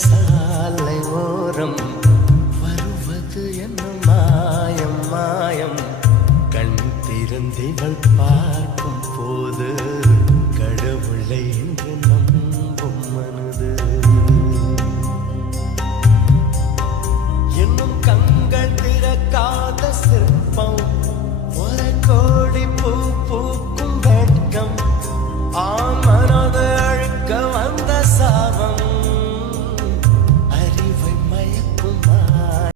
சாலை ஓரம் வருவது என்ன மாயம் மாயம் கண் திறந்திவள் பார்க்கும் போது கடவுளை